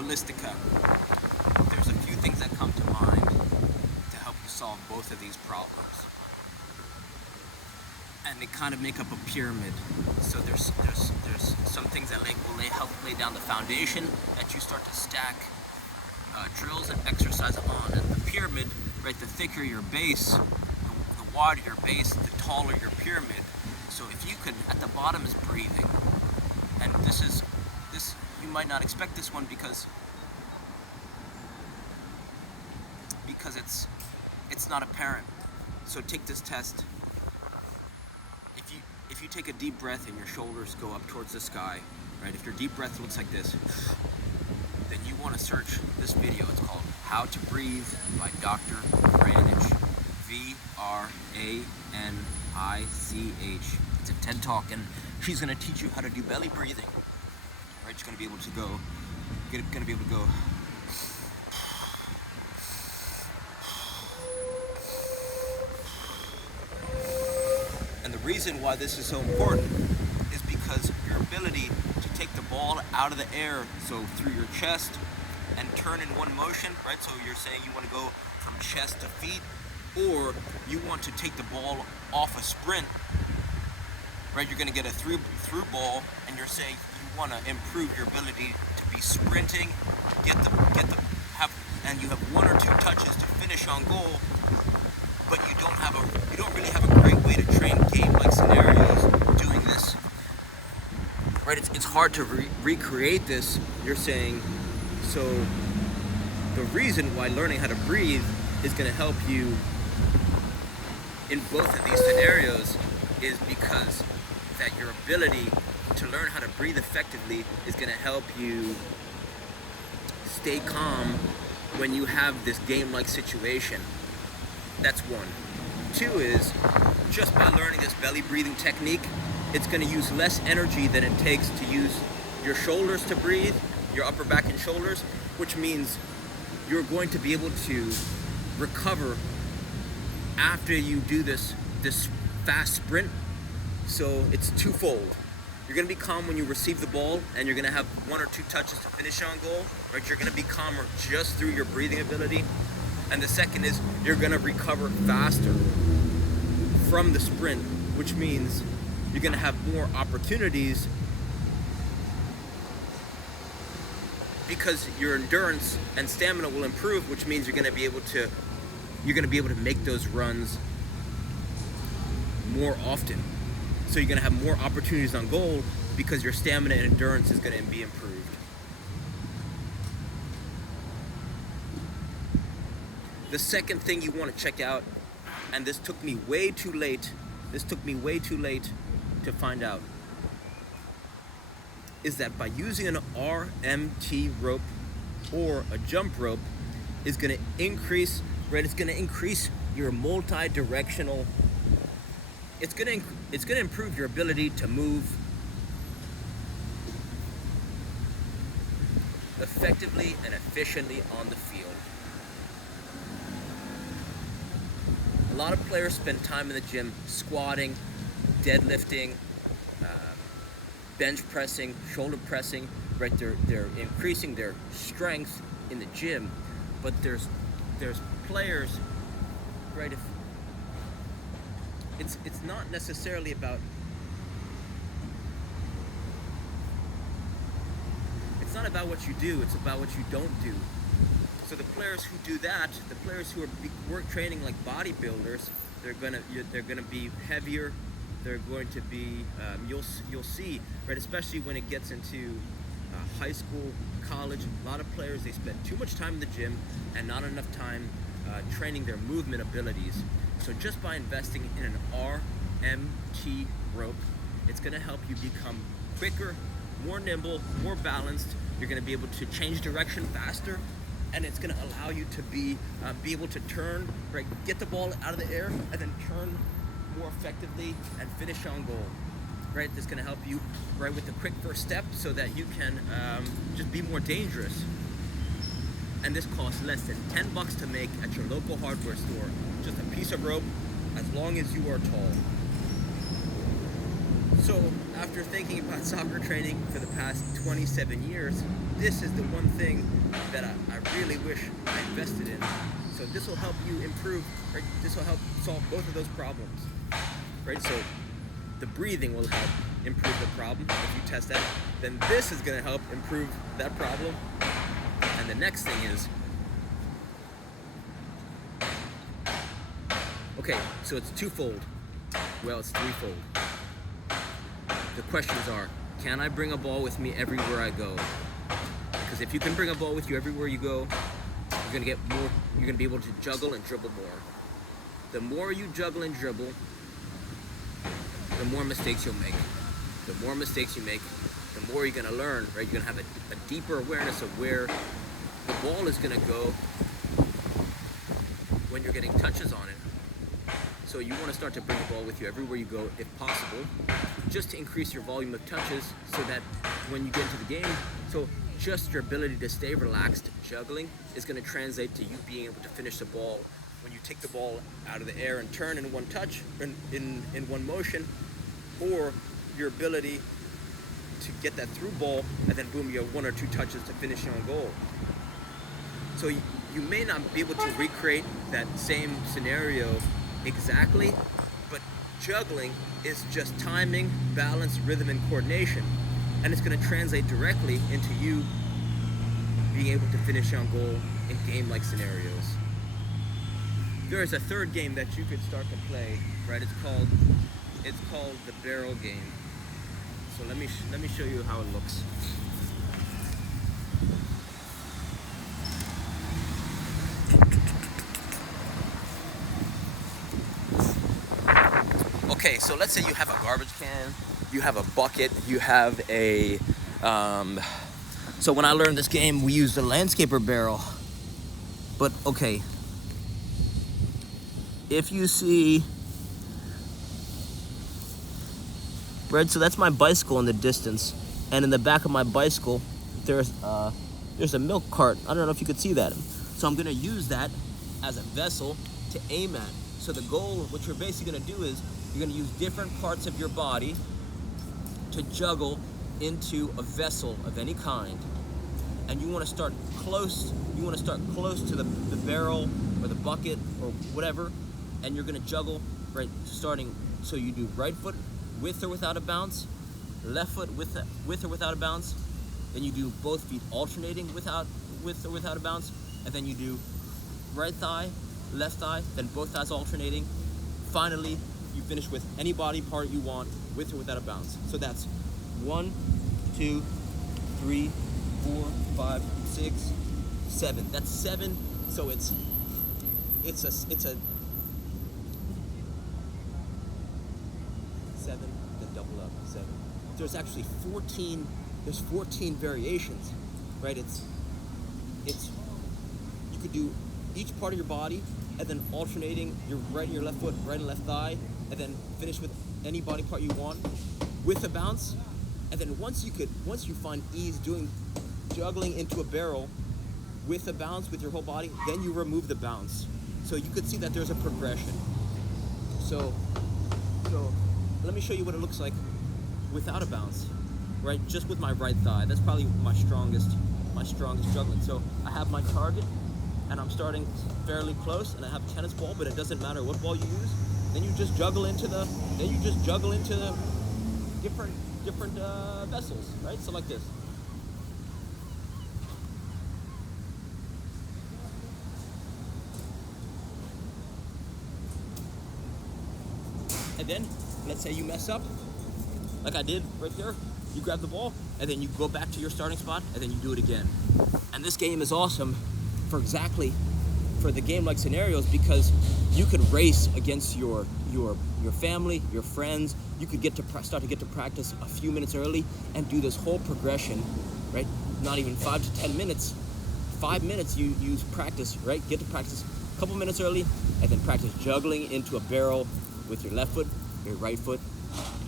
ballistica. There's a few things that come to mind to help you solve both of these problems. And they kind of make up a pyramid. So there's some things that will help lay down the foundation that you start to stack drills and exercise on. And the pyramid, right, the thicker your base, the wider your base, the taller your pyramid. So if you could, at the bottom is breathing. And this you might not expect this one because it's not apparent. So take this test. If you take a deep breath and your shoulders go up towards the sky, right? If your deep breath looks like this, then you want to search this video. It's called How to Breathe by Dr. Vranich. Vranich. It's a TED Talk, and she's going to teach you how to do belly breathing. Right? She's going to be able to go. You're going to be able to go. And the reason why this is so important is because your ability to take the ball out of the air, so through your chest, and turn in one motion, right? So you're saying you want to go from chest to feet, or you want to take the ball off a sprint, right? You're going to get a through ball, and you're saying you want to improve your ability to be sprinting, and you have one or two touches to finish on goal, but you don't really have a great way to train game-like scenarios doing this, right? It's hard to recreate this. You're saying, so the reason why learning how to breathe is going to help you in both of these scenarios is because that your ability to learn how to breathe effectively is going to help you stay calm when you have this game-like situation. That's one. Two is, just by learning this belly breathing technique, it's going to use less energy than it takes to use your shoulders to breathe, your upper back and shoulders, which means you're going to be able to recover after you do this fast sprint. So it's twofold. You're going to be calm when you receive the ball, and you're going to have one or two touches to finish on goal, right? You're going to be calmer just through your breathing ability. And the second is you're going to recover faster from the sprint, which means you're going to have more opportunities because your endurance and stamina will improve, which means you're going to be able to make those runs more often. So you're going to have more opportunities on goal because your stamina and endurance is going to be improved. The second thing you want to check out, and this took me way too late to find out, is that by using an RMT rope or a jump rope is going to increase, right? It's going to increase your multi-directional. It's going to improve your ability to move effectively and efficiently on the field. A lot of players spend time in the gym squatting, deadlifting, bench pressing, shoulder pressing, right? They're increasing their strength in the gym, but there's players, right? It's not necessarily about. It's not about what you do. It's about what you don't do. So the players who do that, the players who are work training like bodybuilders, they're gonna be heavier. They're going to be you'll see, right? Especially when it gets into high school, college. A lot of players, they spend too much time in the gym and not enough time training their movement abilities. So just by investing in an RMT rope, it's going to help you become quicker, more nimble, more balanced. You're going to be able to change direction faster, and it's going to allow you to be able to turn, right? Get the ball out of the air and then turn more effectively and finish on goal, right? This is going to help you, right, with the quick first step so that you can just be more dangerous. And this costs less than $10 to make at your local hardware store. Just a piece of rope, as long as you are tall. So after thinking about soccer training for the past 27 years, this is the one thing that I really wish I invested in. So this will help you improve, right? This will help solve both of those problems, right? So the breathing will help improve the problem. If you test that, then this is going to help improve that problem. And the next thing is, okay, so it's twofold. Well, it's threefold. The questions are, can I bring a ball with me everywhere I go? Because if you can bring a ball with you everywhere you go, you're gonna get more, you're gonna be able to juggle and dribble more. The more you juggle and dribble, the more mistakes you'll make. The more mistakes you make, the more you're gonna learn, right? You're gonna have a deeper awareness of where the ball is gonna go when you're getting touches on it. So you want to start to bring the ball with you everywhere you go, if possible, just to increase your volume of touches so that when you get into the game, so just your ability to stay relaxed juggling is going to translate to you being able to finish the ball when you take the ball out of the air and turn in one touch, in one motion, or your ability to get that through ball and then boom, you have one or two touches to finish on goal. So you may not be able to recreate that same scenario exactly, but juggling is just timing, balance, rhythm, and coordination, and it's going to translate directly into you being able to finish on goal in game-like scenarios. There is a third game that you could start to play, right? It's called the barrel game. So let me show you how it looks. Okay, so let's say you have a garbage can, you have a bucket, you have a, so when I learned this game, we used a landscaper barrel. But okay, if you see, right, so that's my bicycle in the distance, and in the back of my bicycle, there's a milk cart. I don't know if you could see that. So I'm gonna use that as a vessel to aim at. So the goal, what you're basically gonna do is, you're going to use different parts of your body to juggle into a vessel of any kind. And you want to start close, to the barrel or the bucket or whatever, and you're going to juggle, right, starting, so you do right foot with or without a bounce, left foot with or without a bounce, then you do both feet alternating with or without a bounce, and then you do right thigh, left thigh, then both thighs alternating. Finally, you finish with any body part you want, with or without a bounce. So that's 1, 2, 3, 4, 5, 6, 7. That's 7. So it's a 7, then double up, 7. There's actually 14. There's 14 variations, right? It's you could do each part of your body and then alternating your right and your left foot, right and left thigh, and then finish with any body part you want with a bounce. And then once you find ease doing juggling into a barrel with a bounce with your whole body, then you remove the bounce. So you could see that there's a progression. So let me show you what it looks like without a bounce, right? Just with my right thigh. That's probably my strongest juggling. So I have my target, and I'm starting fairly close, and I have a tennis ball, but it doesn't matter what ball you use. Then you just juggle into the different vessels, right? So like this. And then, let's say you mess up, like I did right there. You grab the ball, and then you go back to your starting spot, and then you do it again. And this game is awesome for the game-like scenarios, because you could race against your family, your friends. You could start to get to practice a few minutes early and do this whole progression, right? Not even 5 to 10 minutes. 5 minutes you use practice, right? Get to practice a couple minutes early, and then practice juggling into a barrel with your left foot, your right foot,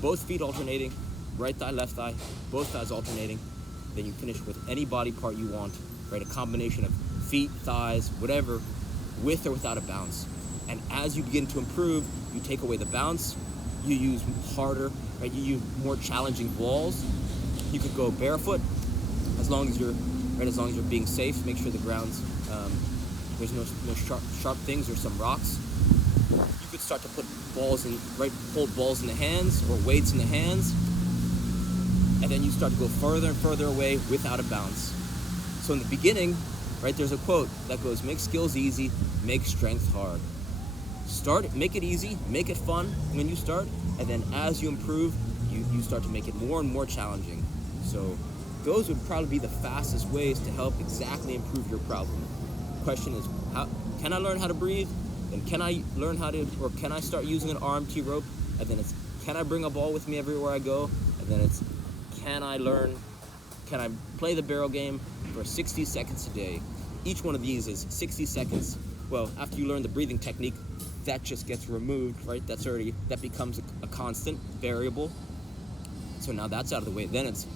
both feet alternating, right thigh, left thigh, both thighs alternating. Then you finish with any body part you want, right? A combination of feet, thighs, whatever, with or without a bounce. And as you begin to improve, you take away the bounce, you use harder, right? You use more challenging balls. You could go barefoot, as long as you're being safe. Make sure the ground's there's no sharp things or some rocks. You could start to put balls in, right? Hold balls in the hands or weights in the hands, and then you start to go further and further away without a bounce. So in the beginning, right, there's a quote that goes, "Make skills easy, make strength hard." Make it easy, make it fun when you start, and then as you improve, you start to make it more and more challenging. So those would probably be the fastest ways to help exactly improve your problem. The question is, how can I learn how to breathe? Then can I learn how to, or can I start using an RMT rope? And then it's, can I bring a ball with me everywhere I go? And then it's, can I play the barrel game for 60 seconds a day? Each one of these is 60 seconds. Well, after you learn the breathing technique, that just gets removed, right? That becomes a constant variable. So now that's out of the way. Then it's,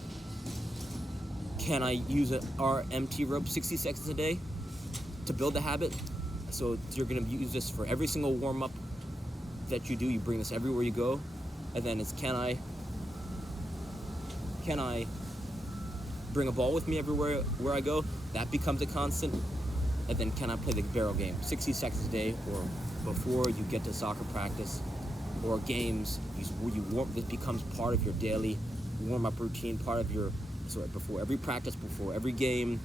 can I use an RMT rope 60 seconds a day to build the habit? So you're going to use this for every single warm-up that you do. You bring this everywhere you go. And then it's, can I bring a ball with me everywhere where I go? That becomes a constant. And then, can I play the barrel game 60 seconds a day, or before you get to soccer practice or games? This becomes part of your daily warm-up routine, before every practice, before every game.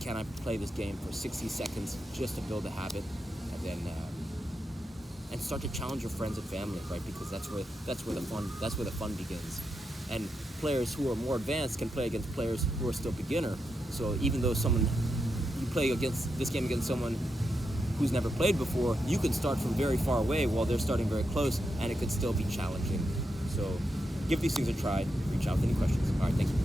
Can I play this game for 60 seconds just to build a habit, and then and start to challenge your friends and family, right? Because that's where the fun begins. And players who are more advanced can play against players who are still beginner. So even though you play against this game against someone who's never played before, you can start from very far away while they're starting very close, and it could still be challenging. So give these things a try. Reach out with any questions. All right, thank you.